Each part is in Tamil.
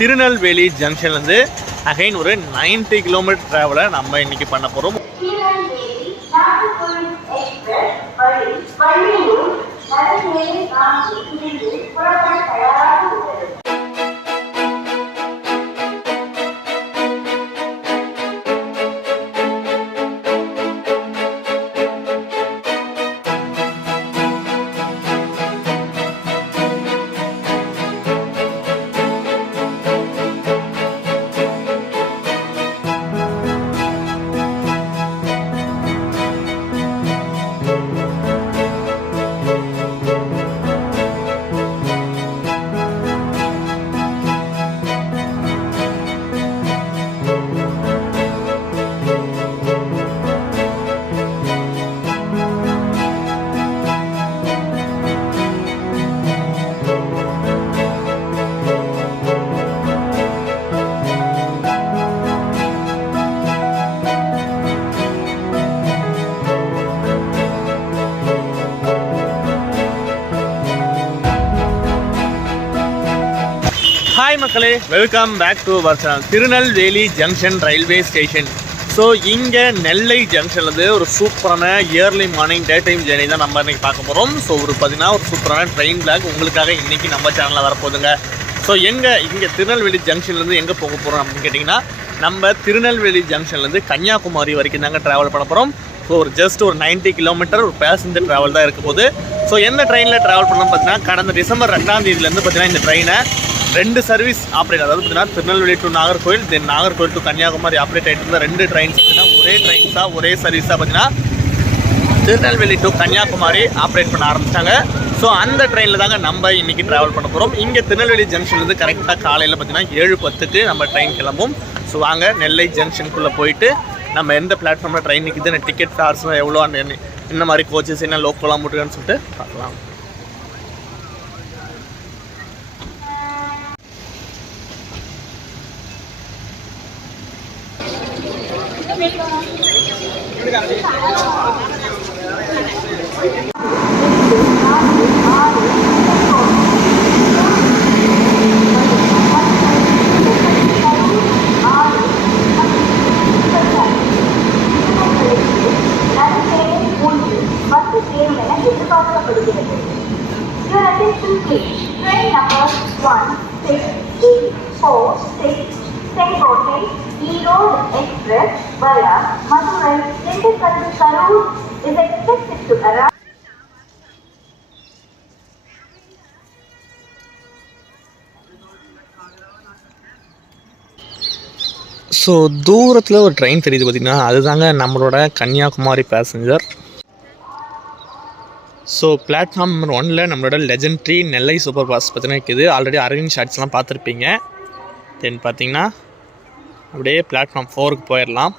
திருநெல்வேலி ஜங்ஷன்லேருந்து அகைன் ஒரு 90 கிலோமீட்டர் ட்ராவலை நம்ம இன்னைக்கு பண்ண போகிறோம். ஹாய் மக்களே, welcome back to our channel Tirunelveli junction railway station. So இங்கே நெல்லை ஜங்ஷன்லேருந்து ஒரு சூப்பரான early morning day time journey தான் நம்ம இன்றைக்கி பார்க்க போகிறோம். ஸோ ஒரு சூப்பரான ட்ரெயின் பிளாக் உங்களுக்காக இன்றைக்கி நம்ம சேனலில் வரப்போகுதுங்க. ஸோ இங்கே திருநெல்வேலி ஜங்ஷன்லேருந்து எங்கே போக போகிறோம் அப்படின்னு கேட்டிங்கன்னா, நம்ம திருநெல்வேலி ஜங்ஷன்லேருந்து கன்னியாகுமரி வரைக்கும் தாங்க ட்ராவல் பண்ண போகிறோம். ஸோ ஜஸ்ட் ஒரு 90 கிலோமீட்டர் ஒரு பேசஞ்சர் ட்ராவல் தான் இருக்க போகுது. ஸோ எந்த ட்ரெயினில் ட்ராவல் பண்ணோம் பார்த்தீங்கன்னா, கடந்த டிசம்பர் 2ஆம் தேதியிலேருந்து பார்த்தீங்கன்னா இந்த ட்ரெயினை 2 சர்வீஸ் ஆப்ரேட், அதாவது பார்த்தீங்கன்னா Tirunelveli to Nagercoil, then Nagercoil to Kanniyakumari operate ஆகிட்டு இருந்த 2 ட்ரெயின்ஸ் பார்த்தீங்கன்னா ஒரே ட்ரெயின்ஸாக ஒரே சர்வீஸாக பார்த்தீங்கன்னா திருநெல்வேலி டு கன்னியாகுமரி ஆப்ரேட் பண்ண ஆரம்பிச்சிட்டாங்க. ஸோ அந்த ட்ரெயினில் தாங்க நம்ம இன்றைக்கி ட்ராவல் பண்ண போகிறோம். இங்கே திருநெல்வேலி ஜங்ஷன்லேருந்து கரெக்டாக காலையில் பார்த்தீங்கன்னா 7:10க்கு நம்ம ட்ரெயின் கிளம்பும். ஸோ வாங்க நெல்லை ஜங்ஷனுக்குள்ளே போயிட்டு நம்ம எந்த பிளாட்ஃபார்மில் ட்ரெயின் நிற்கிது, டிக்கெட் சார்ஜ்லாம் எவ்வளோ, இந்த மாதிரி கோச்சஸ் என்ன லோக்கலாக முட்டுன்னு சொல்லிட்டு பார்க்கலாம். Train number 1684 Sengote E-Road Express via Madurai Dindigul Karur is expected to arrive. So தூரத்தில் ஒரு ட்ரெயின் தெரியுது பார்த்திங்கன்னா, அதுதாங்க நம்மளோட Kanniyakumari passenger. So platform number 1ல் நம்மளோட லெஜெண்ட்ரி நெல்லை சூப்பர் ஃபாஸ்ட் பார்த்தீங்கன்னா இருக்குது. ஆல்ரெடி அரவிந்த் ஷார்ட்ஸ்லாம் பார்த்துருப்பீங்க. தென் பார்த்தீங்கன்னா அப்படியே பிளாட்ஃபார்ம் 4க்கு போயிடலாம்.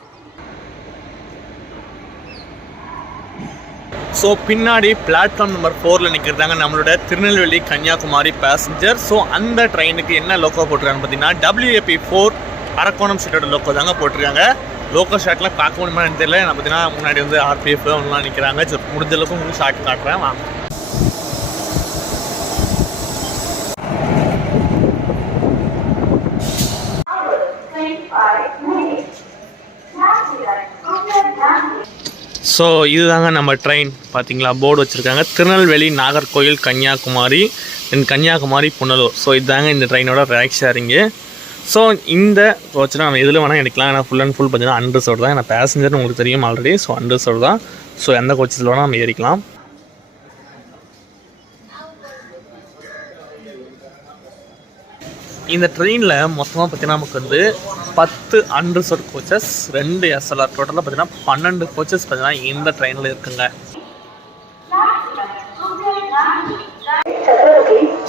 ஸோ பின்னாடி பிளாட்ஃபார்ம் நம்பர் 4ல் நிற்கிறதாங்க நம்மளோட திருநெல்வேலி கன்னியாகுமரி பேசஞ்சர். ஸோ அந்த ட்ரெயினுக்கு என்ன லோக்கோ போட்டிருக்காங்கன்னு பார்த்தீங்கன்னா, WAP4 அரக்கோணம் ஷீட்டோட லோக்கோ தாங்க போட்டிருக்காங்க. லோக்கல் ஷாட்லாம் பார்க்க முடியுமான்னு தெரியல. நான் பார்த்தீங்கன்னா முன்னாடி வந்து RPF ஒன்றுலாம் நிற்கிறாங்க. ஸோ முடிஞ்ச அளவுக்கு உங்களுக்கு ஷார்ட் காட்டுறேன் வாங்க. ஸோ இதுதாங்க நம்ம ட்ரெயின். பார்த்தீங்களா, போர்டு வச்சுருக்காங்க திருநெல்வேலி நாகர்கோவில் கன்னியாகுமரி தென் கன்னியாகுமரி புனலூர். ஸோ இதுதாங்க இந்த ட்ரெயினோட ரேக் ஷேரிங்கு. ஸோ இந்த கோச்சில் நம்ம எதில் வேணால் எடுக்கலாம். ஏன்னா ஃபுல் அண்ட் ஃபுல் பார்த்தீங்கன்னா அன்ரிசர்வ்டு தான். ஏன்னா பேசஞ்சர்னு உங்களுக்கு தெரியும் ஆல்ரெடி. ஸோ அன்ரிசர்வ்டு தான். ஸோ எந்த கோச்சஸில் வேணால் நம்ம ஏறிக்கலாம். இந்த ட்ரெயினில் மொத்தமாக பார்த்தீங்கன்னா நமக்கு வந்து 10 அன்ரிசர்வ்டு கோச்சஸ், 2 SLR, டோட்டலாக பார்த்தீங்கன்னா 12 கோச்சஸ் பார்த்தீங்கன்னா இந்த ட்ரெயினில் இருக்குங்க.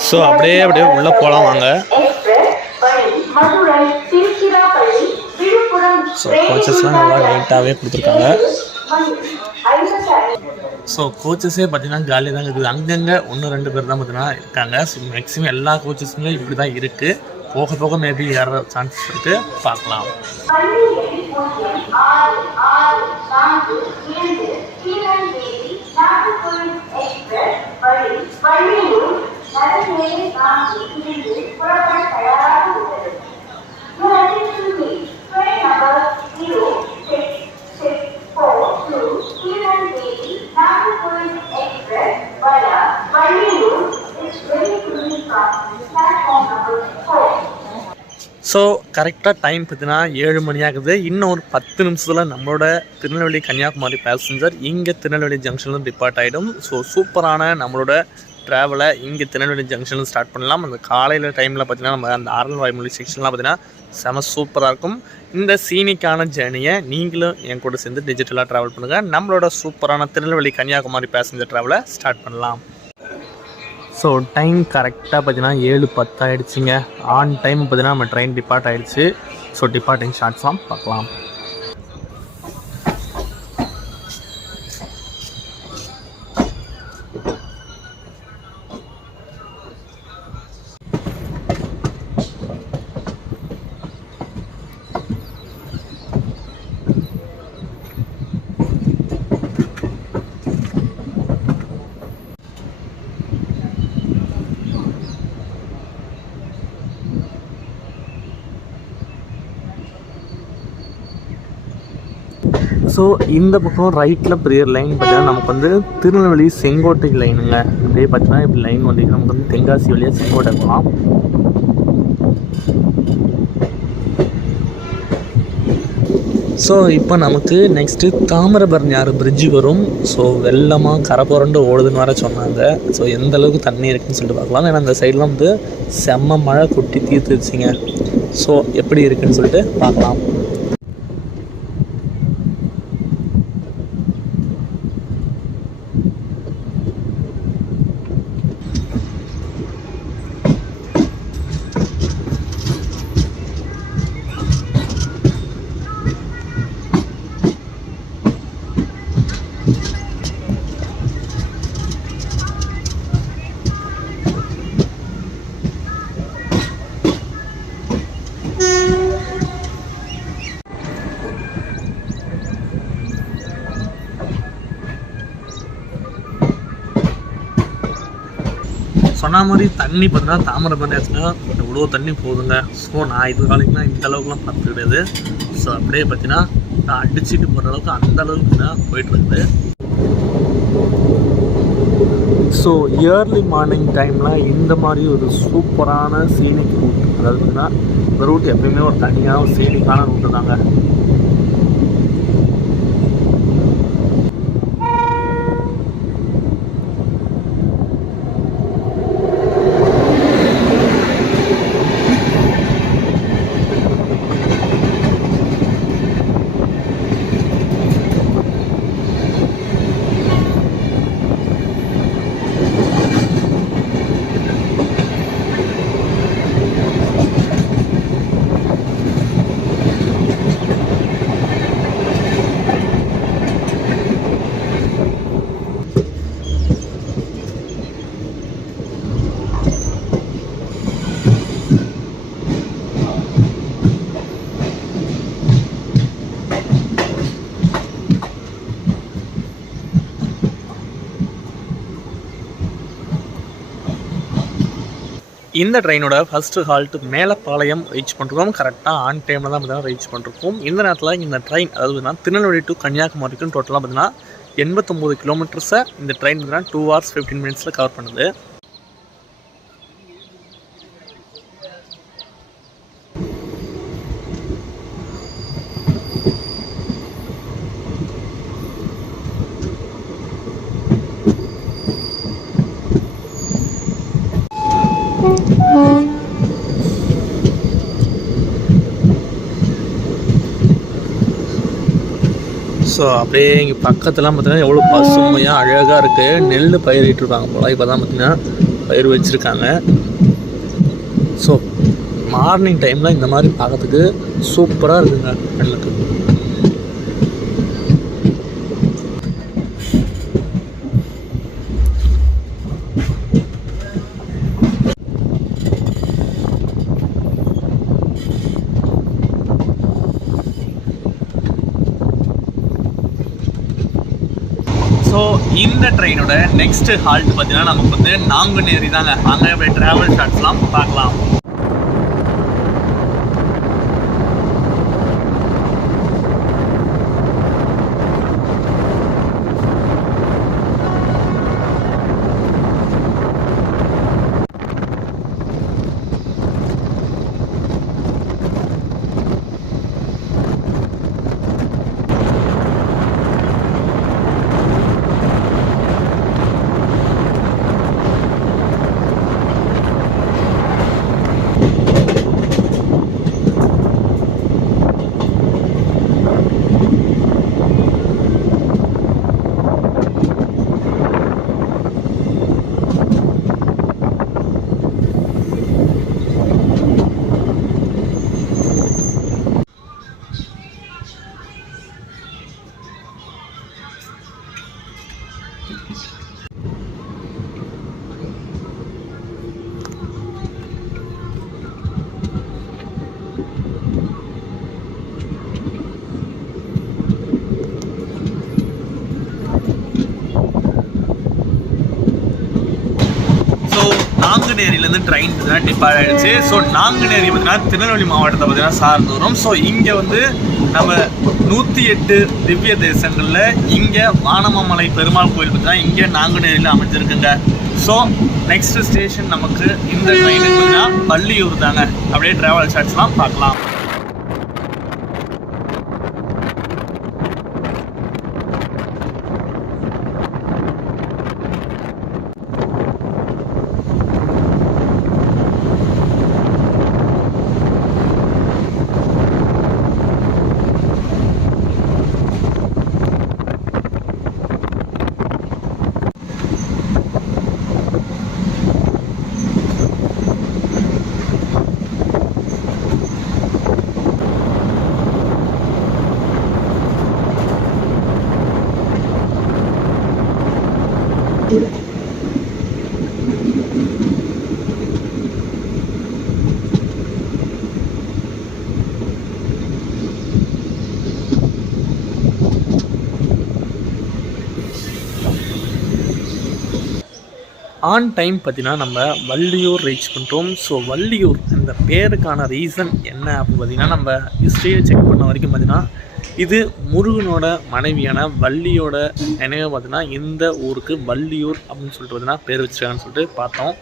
ஸோ அப்படியே உள்ளே போகலாம் வாங்க. ஸோ கோச்சஸ்லாம் நல்லா நீட்டாகவே கொடுத்துருக்காங்க. ஸோ கோச்சஸே பார்த்தீங்கன்னா காலியாக தாங்க இருக்குது. அங்கங்கே 1-2 பேர் தான் பார்த்தீங்கன்னா இருக்காங்க. ஸோ மேக்ஸிமம் எல்லா கோச்சஸுமே இப்படி தான் இருக்குது. போக போக மேபி ஏற சான்சஸ் இருக்குது, பார்க்கலாம். நடைமுறை 4 புறப்பட தயாராக உள்ளது. 4. ஸோ கரெக்டாக டைம் பார்த்தீங்கன்னா 7 மணி ஆகுது. இன்னும் ஒரு 10 நிமிஷத்தில் நம்மளோட திருநெல்வேலி கன்னியாகுமரி பேசஞ்சர் இங்கே திருநெல்வேலி ஜங்ஷனில் டிபார்ட் ஆகிடும். ஸோ சூப்பரான நம்மளோட ட்ராவலை இங்கே திருநெல்வேலி ஜங்ஷனில் ஸ்டார்ட் பண்ணலாம். அந்த காலையில் டைமில் பார்த்தீங்கன்னா நம்ம அந்த ஆரல்வாய்மொழி செக்ஷன்லாம் பார்த்தீங்கன்னா செம சூப்பராக இருக்கும். இந்த சீனிக்கான ஜேர்னியை நீங்களும் என் கூட சேர்ந்து டிஜிட்டலாக ட்ராவல் பண்ணுங்கள். நம்மளோட சூப்பரான திருநெல்வேலி கன்னியாகுமரி பேசஞ்சர் ட்ராவலை ஸ்டார்ட் பண்ணலாம். ஸோ டைம் கரெக்டாக பார்த்தீங்கன்னா 7:10 ஆகிடுச்சிங்க. ஆன் டைம் பார்த்தீங்கன்னா நம்ம ட்ரெயின் டிபார்ட் ஆகிடுச்சு. ஸோ டிபார்ட்டிங் ஷார்ட்ஸ்லாம் பார்க்கலாம். ஸோ இந்த பக்கம் ரைட்டில் பெரிய லைன் பார்த்தீங்கன்னா நமக்கு வந்து திருநெல்வேலி செங்கோட்டை லைனுங்க. அப்படியே பார்த்தீங்கன்னா இப்படி லைன் வந்தீங்கன்னா நமக்கு வந்து தென்காசி வழியாக செங்கோட்டை போகலாம். ஸோ இப்போ நமக்கு நெக்ஸ்ட்டு தாமிரபரணியாறு பிரிட்ஜு வரும். ஸோ வெள்ளமாக கரை புரண்டு ஓடுதுன்னு வர சொன்னாங்க. ஸோ எந்த அளவுக்கு தண்ணி இருக்குன்னு சொல்லிட்டு பார்க்கலாம். ஏன்னா அந்த சைட்லாம் வந்து செம்ம மழை கொட்டி தீர்த்துருச்சுங்க. ஸோ எப்படி இருக்குன்னு சொல்லிட்டு பார்க்கலாம். சொன்ன மாதிரி தண்ணி பார்த்தீங்கன்னா தாமிரபரணி ஆச்சுன்னா எவ்வளோ தண்ணி போகுதுங்க. ஸோ நான் இது காலைக்குலாம் இந்த அளவுக்குலாம் பார்த்து கிடையாது. ஸோ அப்படியே பார்த்தீங்கன்னா நான் அடிச்சுட்டு போகிற அளவுக்கு அந்த அளவுக்கு தான் போயிட்டுருக்குது. ஸோ இயர்லி மார்னிங் டைமில் இந்த மாதிரி ஒரு சூப்பரான சீனிக் ரூட், அதாவது பார்த்தீங்கன்னா இந்த ரூட் எப்பயுமே ஒரு தனியாக ஒரு சீனிக்கான ரூட்டு தாங்க. இந்த ட்ரெயினோட ஃபஸ்ட்டு ஹால்ட்டு மேலப்பாளையம் ரீச் பண்ணிருக்கோம். கரெக்டாக ஆன் டைமில் தான் பார்த்தீங்கன்னா ரீச் பண்ணிருக்கோம். இந்த நேரத்தில் இந்த ட்ரெயின் அதாவது பார்த்தீங்கன்னா திருநெல்வேலி டு கன்னியாகுமரிக்கும் டோட்டலாக பார்த்தீங்கன்னா 89 கிலோமீட்டர்ஸை இந்த ட்ரெயின் பார்த்தீங்கன்னா 2 hours 15 minutes கவர் பண்ணுது. ஸோ அப்படியே இங்கே பக்கத்துலாம் பார்த்தீங்கன்னா எவ்வளோ பசுமையாக அழகாக இருக்குது. நெல் பயிரிட்டுருக்காங்க போல். இப்போ தான் பார்த்தீங்கன்னா பயிர் வச்சுருக்காங்க. ஸோ மார்னிங் டைமில் இந்த மாதிரி பார்க்கறதுக்கு சூப்பராக இருக்குங்க நெல்லுக்கு. ஸோ இந்த ட்ரெயினோட நெக்ஸ்ட் ஹால்ட் பார்த்தீங்கன்னா நமக்கு வந்து நாங்குநேரி தாங்க. அங்கே போய் ட்ராவல் ஷார்ட்ஸ்லாம் பார்க்கலாம். நாங்குநேரியிலேருந்து ட்ரெயின் பார்த்தீங்கன்னா டிப்பார்ட் ஆகிடுச்சு. ஸோ நாங்குநேரி பார்த்தீங்கன்னா திருநெல்வேலி மாவட்டத்தை பார்த்தீங்கன்னா சார்ந்து வரும். ஸோ இங்கே வந்து நம்ம 108 திவ்ய தேசங்களில் இங்கே வானமாமலை பெருமாள் கோயில் பார்த்தீங்கன்னா இங்கே நாங்குநேரியில் அமைஞ்சிருக்குங்க. ஸோ நெக்ஸ்ட் ஸ்டேஷன் நமக்கு இந்த ட்ரெயினுக்கு பார்த்தீங்கன்னா வள்ளியூர் தாங்க. அப்படியே ட்ராவல் சார்ட்ஸ்லாம் பார்க்கலாம். ஆன் டைம் பார்த்தீங்கன்னா நம்ம வள்ளியூர் ரீச் பண்ணிட்டோம். ஸோ வள்ளியூர் இந்த பேருக்கான ரீசன் என்ன அப்படின்னு பார்த்தீங்கன்னா நம்ம ஹிஸ்ட்ரியை செக் பண்ண வரைக்கும் பார்த்தீங்கன்னா இது முருகனோட மனைவியான வள்ளியோட நினைவு பார்த்தீங்கன்னா இந்த ஊருக்கு வள்ளியூர் அப்படின்னு சொல்லிட்டு பார்த்தீங்கன்னா பேர் வச்சிருக்காங்கன்னு சொல்லிட்டு பார்த்தோம்.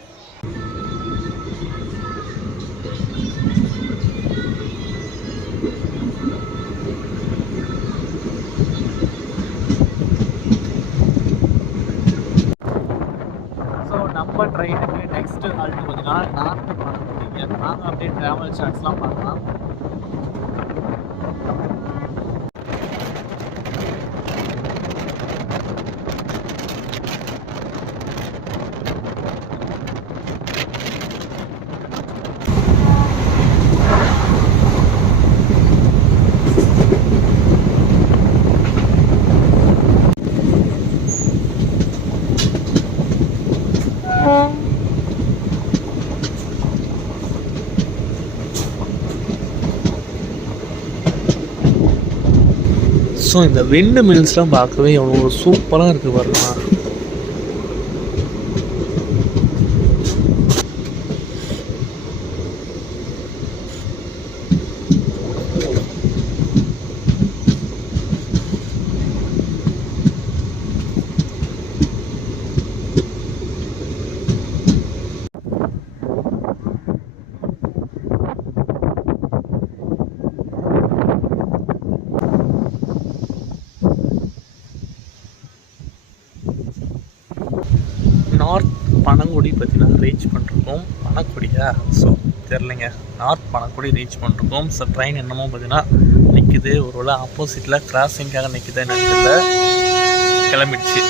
நம்ம ட்ரெயினுக்கு நெக்ஸ்ட் ஹால்ட் பார்த்தீங்கன்னா நார்த்து பணக்குடிங்க. நாங்கள் அப்படியே ட்ராவல் சார்ட்ஸ்லாம் பார்க்கலாம். ஸோ இந்த விண்டு மில்ஸ்லாம் பார்க்கவே எவ்வளோ சூப்பராக இருக்குது பாருங்க. நார்த் பனங்குடி பார்த்தீங்கன்னா ரீச் பண்ணிருக்கோம். பனக்குடியா? ஸோ தெரிலைங்க. நார்த் பனங்குடி ரீச் பண்ணிருக்கோம். ஸோ ட்ரெயின் என்னமோ பார்த்தீங்கன்னா நிற்குது. ஒரு வேளை ஆப்போசிட்டில் கிராசிங்காக நிற்குது என்னன்னு கிளம்பிடுச்சு.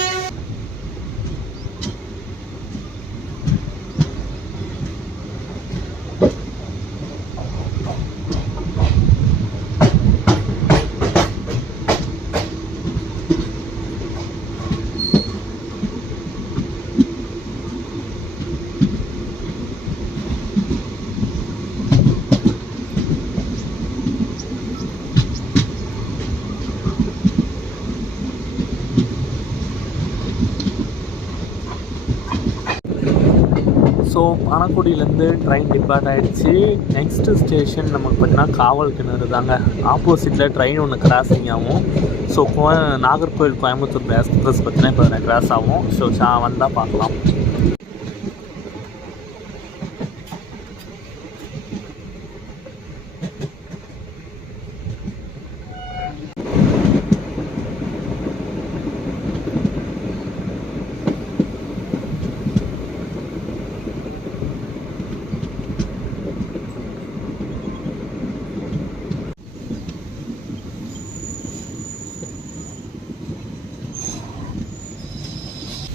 ஸோ பனக்குடியிலேருந்து ட்ரெயின் டிபார்ட் ஆகிடுச்சு. நெக்ஸ்ட்டு ஸ்டேஷன் நமக்கு பார்த்தீங்கன்னா காவல் கிணறு தாங்க. ஆப்போசிட்டில் ட்ரெயின் ஒன்று கிராசிங் ஆகும். ஸோ நாகர்கோவில் கோயம்புத்தூர் எக்ஸ்பிரஸ் பார்த்தீங்கன்னா இப்போ கிராஸ் ஆகும். ஸோ வந்தால் பார்க்கலாம்.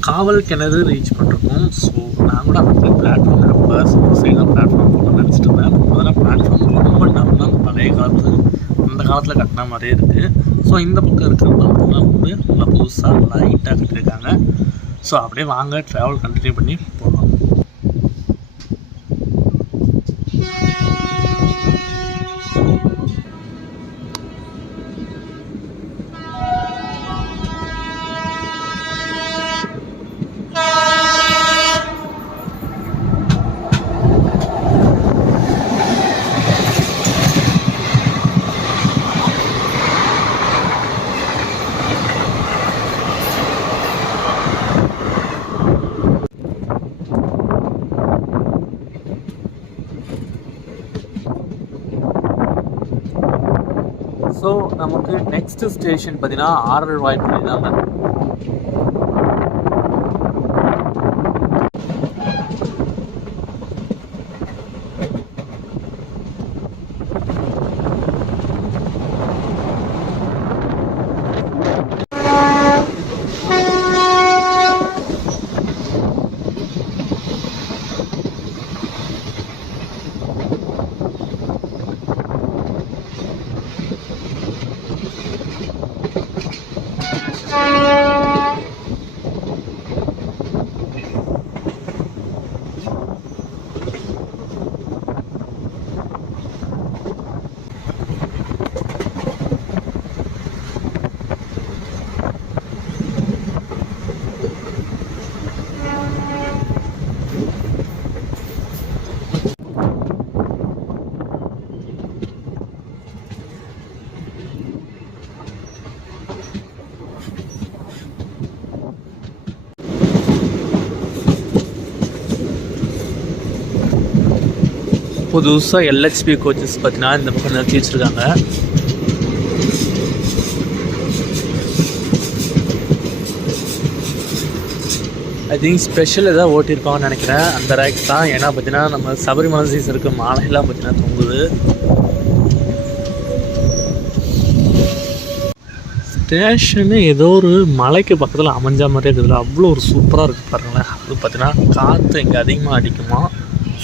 காவல் கிணறு ரீச் பண்ணிருக்கோம். ஸோ நான் கூட அந்த பிளாட்ஃபார்ம் ரொம்ப சைடாக பிளாட்ஃபார்ம் போகணும்னு நினச்சிட்டு இருந்தேன். அதெல்லாம் பிளாட்ஃபார்ம் ரொம்ப டவுனாக பழைய காலத்து அந்த காலத்தில் கட்டின மாதிரியே இருக்குது. ஸோ இந்த பக்கம் இருக்கிறது பார்த்தீங்கன்னா வந்து நல்லா புதுசாக லைட்டாக கட்டியிருக்காங்க. ஸோ அப்படியே வாங்க ட்ராவல் கண்டினியூ பண்ணி போகலாம். ஸோ நமக்கு நெக்ஸ்ட் ஸ்டேஷன் பார்த்தீங்கன்னா ஆரல்வாய்மொழி தாங்க. புதுசாக எல்ஹெச்பி கோச்சஸ் பார்த்தீங்கன்னா இந்த பக்கம் நிறுத்தி வச்சுருக்காங்க. ஐ திங்க் ஸ்பெஷல் எதாவது ஓட்டியிருப்பாங்கன்னு நினைக்கிறேன். அந்த ரேக் தான். ஏன்னா பார்த்தீங்கன்னா நம்ம சபரிமலை சீசனுக்கு மாலையெல்லாம் பார்த்தீங்கன்னா தொங்குது. ஸ்டேஷனு ஏதோ ஒரு மலைக்கு பக்கத்தில் அமைஞ்ச மாதிரியே இருக்குதுல, அவ்வளோ ஒரு சூப்பராக இருக்குது பாருங்களேன். அது பார்த்தீங்கன்னா காற்று இங்கே அதிகமாக அடிக்குமா.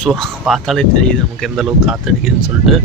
ஸோ பார்த்தாலே தெரியுது நமக்கு எந்த அளவுக்கு காற்று அடிக்குதுன்னு சொல்லிட்டு.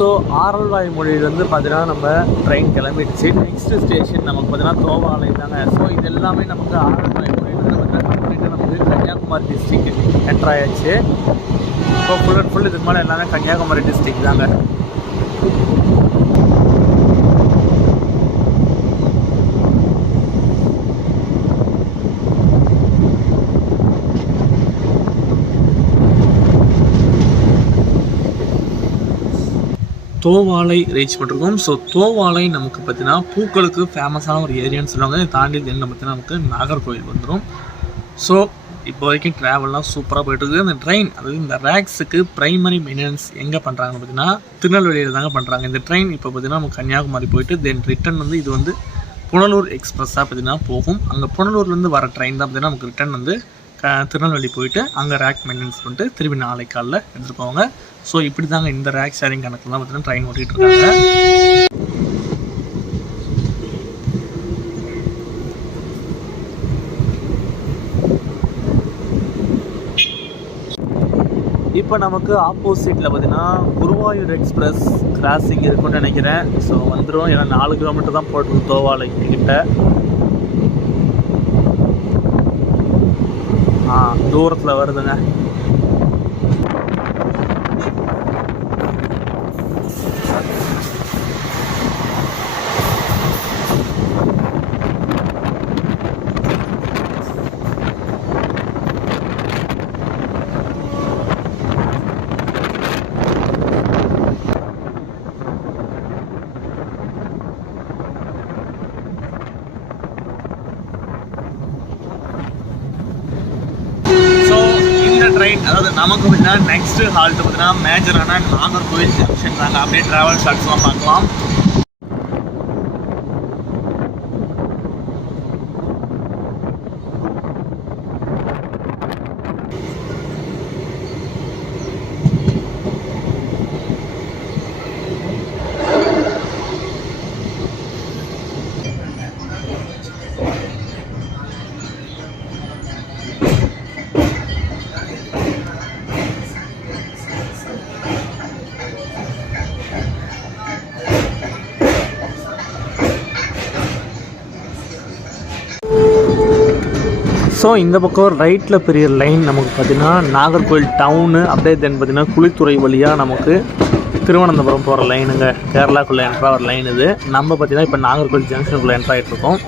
ஸோ ஆரல்வாய்மொழியிலேருந்து பார்த்தீங்கன்னா நம்ம ட்ரெயின் கிளம்பிடுச்சு. நெக்ஸ்ட்டு ஸ்டேஷன் நமக்கு பார்த்தீங்கன்னா தோவாலை தாங்க. ஸோ இது எல்லாமே நமக்கு ஆரல்வாய்மொழியிலேருந்து பார்த்தீங்கன்னா நமக்கு கன்னியாகுமரி டிஸ்ட்ரிக்ட் என்ட்ரு ஆயாச்சு. ஸோ ஃபுல் அண்ட் ஃபுல் இதுக்கு மேலே எல்லாமே கன்னியாகுமரி டிஸ்ட்ரிக்ட் தாங்க. தோவாலை ரீச் பண்ணிருக்கோம். ஸோ தோவாலை நமக்கு பார்த்தீங்கன்னா பூக்களுக்கு ஃபேமஸான ஒரு ஏரியான்னு சொல்லுவாங்க. இதை தாண்டி தென் பார்த்தீங்கன்னா நமக்கு நாகர்கோவில் வந்துடும். ஸோ இப்போ வரைக்கும் ட்ராவல்லாம் சூப்பராக போய்ட்டுருக்கு. அந்த ட்ரெயின், அதாவது இந்த ரேக்ஸுக்கு ப்ரைமரி மெயின்டெனன்ஸ் எங்கே பண்ணுறாங்கன்னு பார்த்தீங்கன்னா திருநெல்வேலியில் தாங்க பண்ணுறாங்க. இந்த ட்ரெயின் இப்போ பார்த்தீங்கன்னா நம்ம கன்னியாகுமரி போயிட்டு தென் ரிட்டன் வந்து இது வந்து புனலூர் எக்ஸ்பிரஸாக பார்த்தீங்கன்னா போகும். அங்கே புனலூர்லேருந்து வர ட்ரெயின் தான் பார்த்தீங்கன்னா நமக்கு ரிட்டன் வந்து திருநெல்வேலி போயிட்டு அங்கே ரேக் மெயின்டெனன்ஸ் பண்ணிட்டு திரும்பி நாளை காலையில் எடுத்துகிட்டு போவாங்க. ஸோ இப்படி தாங்க இந்த ரேக் ஷேரிங் கணக்கில் தான் பார்த்தீங்கன்னா ட்ரெயின் ஓட்டிகிட்டு இருக்காங்க. இப்போ நமக்கு ஆப்போசிட்டில் பார்த்தீங்கன்னா குருவாயூர் எக்ஸ்பிரஸ் கிராசிங் இருக்குன்னு நினைக்கிறேன். ஸோ வந்துடும். ஏன்னா 4 கிலோமீட்டர் தான் போட்டு தோவாலைக்கு கிட்ட. தூரத்தில் வருதுங்க. ட்ரெயின் அதாவது நமக்கு பார்த்தீங்கன்னா நெக்ஸ்ட் ஹால்ட்டு பார்த்தீங்கன்னா மேஜரான நாகர்கோவில் ஜங்ஷன் தாங்க. அப்படியே ட்ராவல் ஷார்ட்ஸ்லாம் பார்க்கலாம். ஸோ இந்த பக்கம் ரைட்டில் பெரிய லைன் நமக்கு பார்த்திங்கன்னா நாகர்கோவில் டவுனு, அப்படியே தென் பார்த்திங்கன்னா குளித்துறை வழியாக நமக்கு திருவனந்தபுரம் போகிற லைனுங்க, கேரளாக்குள்ளே என்ட்ரா ஒரு லைன் இது. நம்ம பார்த்தீங்கன்னா இப்போ நாகர்கோவில் ஜங்ஷனுக்குள்ளே என்ட்ரா ஆகிட்டு இருக்கோம்.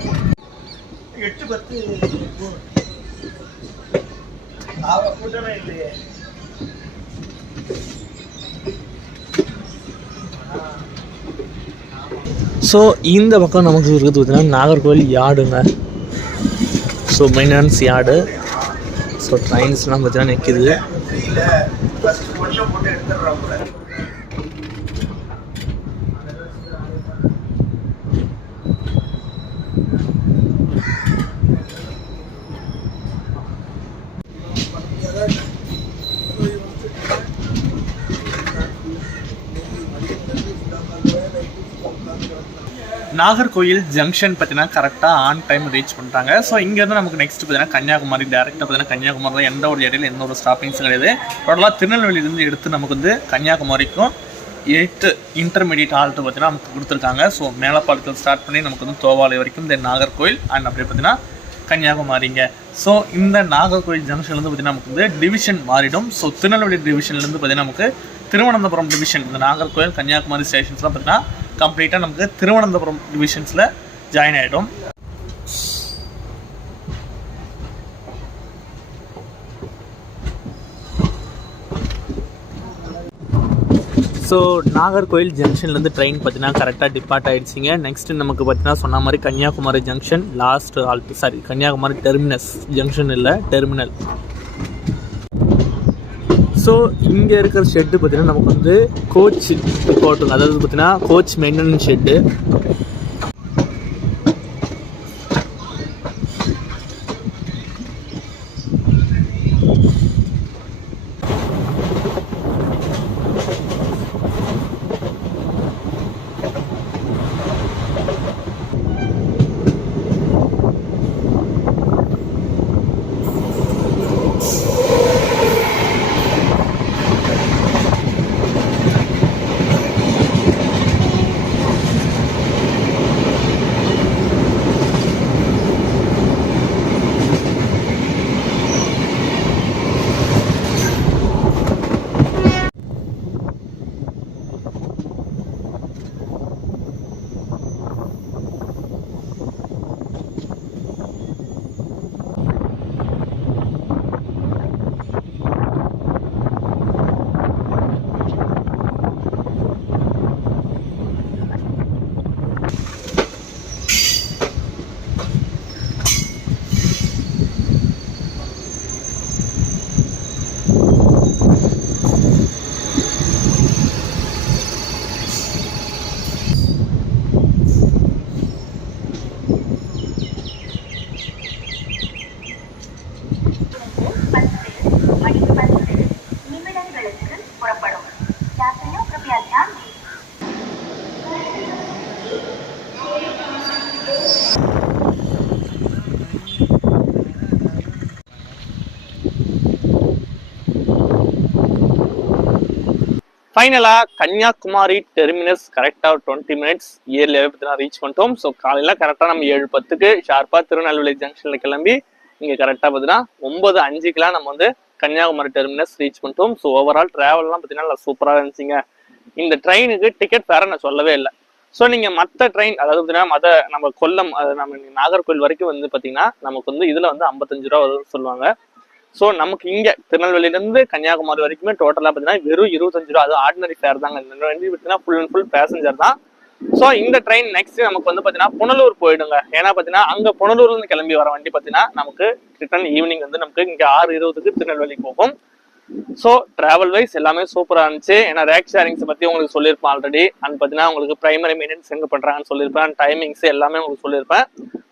8:10 இல்லையே. ஸோ இந்த பக்கம் நமக்கு இருக்கிறது பார்த்தீங்கன்னா நாகர்கோவில் யார்டுங்க. So maintenance yard. ஸோ ட்ரெயின்ஸ்லாம் பார்த்தீங்கன்னா நிற்கிது. நாகர்கோவில் ஜங்ஷன் பார்த்தீங்கன்னா கரெக்டாக ஆன் டைம் ரீச் பண்ணிட்டாங்க. ஸோ இங்கேருந்து நமக்கு நெக்ஸ்ட் பார்த்தீங்கன்னா கன்னியாகுமரி, டேரெக்டாக பார்த்தீங்கன்னா கன்னியாகுமரி தான். எந்த ஒரு இடையில எந்த ஒரு ஸ்டாப்பிங்ஸும் கிடையாது. டோட்டலாக திருநெல்வேலியிலேருந்து எடுத்து நமக்கு வந்து கன்னியாகுமரிக்கும் 8 இன்டர்மீடியட் ஹால்ட்டு பார்த்தீங்கன்னா நமக்கு கொடுத்துருக்காங்க. ஸோ மேலப்பாளத்தில் ஸ்டார்ட் பண்ணி நமக்கு வந்து தோவாலை வரைக்கும் இந்த நாகர்கோவில் அண்ட் அப்படியே பார்த்தீங்கன்னா கன்னியாகுமரிங்க. ஸோ இந்த நாகர்கோவில் ஜங்ஷன்லேருந்து பார்த்தீங்கன்னா நமக்கு வந்து டிவிஷன் மாறிடும். ஸோ திருநெல்வேலி டிவிஷன்லேருந்து பார்த்தீங்கன்னா நமக்கு திருவனந்தபுரம் டிவிஷன், இந்த நாகர்கோவில் கன்னியாகுமரி ஸ்டேஷன்ஸ்லாம் பார்த்தீங்கன்னா கம்ப்ளீட்டாக நமக்கு திருவனந்தபுரம் டிவிஷன்ஸில் ஜாயின் ஆகிடும். ஸோ நாகர்கோவில் ஜங்ஷன்லேருந்து ட்ரெயின் பார்த்தீங்கன்னா கரெக்டாக டிபார்ட் ஆகிடுச்சிங்க. நெக்ஸ்ட்டு நமக்கு பார்த்தீங்கன்னா சொன்ன மாதிரி Kanniyakumari junction last halt, sorry Kanniyakumari terminus, junction இல்லை டெர்மினல். ஸோ இங்கே இருக்கிற ஷெட்டு பார்த்தீங்கன்னா நமக்கு வந்து கோச் போட்டுங்க, அதாவது பார்த்தீங்கன்னா கோச் மெயின்டெனன்ஸ் ஷெட்டு. ஃபைனலாக கன்னியாகுமரி டெர்மினஸ் கரெக்டாக 20 minutes இயர்லியாகவே பார்த்தீங்கன்னா ரீச் பண்ணிட்டோம். ஸோ காலையில் கரெக்டாக நம்ம 7:10 ஷார்ப்பாக திருநெல்வேலி ஜங்ஷனில் கிளம்பி இங்கே கரெக்டாக பார்த்தீங்கன்னா 9:05 நம்ம வந்து கன்னியாகுமரி டெர்மினஸ் ரீச் பண்ணிட்டோம். ஸோ ஓவரால் ட்ராவல்லாம் பார்த்தீங்கன்னா சூப்பராக இருந்துச்சுங்க. இந்த ட்ரெயினுக்கு டிக்கெட் வேற நான் சொல்லவே இல்லை. ஸோ நீங்கள் மற்ற ட்ரெயின், அதாவது பார்த்தீங்கன்னா நம்ம கொல்லம், நம்ம நாகர்கோவில் வரைக்கும் வந்து பார்த்தீங்கன்னா நமக்கு வந்து இதில் வந்து 55 ரூபா வரும்னு சொல்லுவாங்க. ஸோ நமக்கு இங்கே திருநெல்வேலியிலேருந்து கன்னியாகுமரி வரைக்குமே டோட்டலாக பார்த்தீங்கன்னா வெறும் 25 ரூபா. அது ஆர்டினரி ஃபேர் தாங்க. இந்த வண்டி பார்த்தீங்கன்னா ஃபுல் அண்ட் ஃபுல் பேசஞ்சர் தான். ஸோ இந்த ட்ரெயின் நெக்ஸ்ட் நமக்கு வந்து பார்த்தீங்கன்னா புனலூர் போயிடுங்க. ஏன்னா பார்த்தீங்கன்னா அங்கே புனலூர்லேருந்து கிளம்பி வர வண்டி பார்த்தீங்கன்னா நமக்கு ரிட்டர்ன் ஈவினிங் வந்து நமக்கு இங்கே 6:20 திருநெல்வேலி போகும். ஸோ டிராவல் வைஸ் எல்லாமே சூப்பராக இருந்துச்சு. ஏன்னா ரேக் ஷேரிங்ஸ் பற்றி உங்களுக்கு சொல்லியிருப்பேன் ஆல்ரெடி. அண்ட் பார்த்தீங்கன்னா உங்களுக்கு பிரைமரி மெயின்டெனன்ஸ் எங்கே பண்ணுறாங்கன்னு சொல்லியிருப்பேன். டைமிங்ஸ் எல்லாமே உங்களுக்கு சொல்லியிருப்பேன்.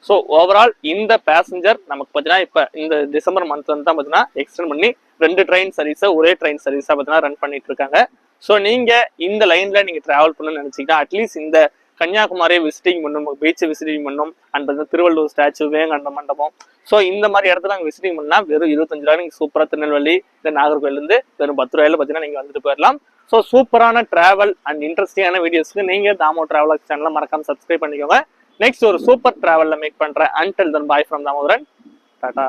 ஸோ ஓவரால் இந்த பேசஞ்சர் நமக்கு பார்த்தீங்கன்னா இப்போ இந்த டிசம்பர் மந்த் வந்து தான் பார்த்தீங்கன்னா எக்ஸ்டெண்ட் பண்ணி 2 ட்ரெயின் சர்வீஸை ஒரே ட்ரெயின் சர்வீஸாக பார்த்தீங்கன்னா ரன் பண்ணிட்டு இருக்காங்க. ஸோ நீங்கள் இந்த லைனில் நீங்கள் ட்ராவல் பண்ணணும்னு நினச்சிங்கன்னா அட்லீஸ்ட் இந்த கன்னியாகுமரியை விசிட்டிங் பண்ணணும், பீச்சை விசிட்டிங் பண்ணணும், அண்ட் பார்த்தீங்கன்னா திருவள்ளூர் ஸ்டாச்சு, வேங்கண்ட மண்டபம். ஸோ இந்த மாதிரி இடத்துல நாங்கள் விசிட்டிங் பண்ணால் வெறும் 25 ரூபாய் நீங்கள் சூப்பராக திருநெல்வேலி இல்லை நாகர்கோவிலேருந்து வெறும் 10 ரூபாயில் பார்த்தீங்கன்னா நீங்கள் வந்துட்டு போயிடலாம். ஸோ சூப்பரான ட்ராவல் அண்ட் இன்ட்ரெஸ்டிங்கான வீடியோஸ்க்கு நீங்கள் தாமோ டிராவல் சேனலை மறக்காம சப்ஸ்கிரைப் பண்ணிக்கோங்க. நெக்ஸ்ட் ஒரு சூப்பர் டிராவல்ல மீட் பண்றேன். Until then bye from Damodaran. Tata.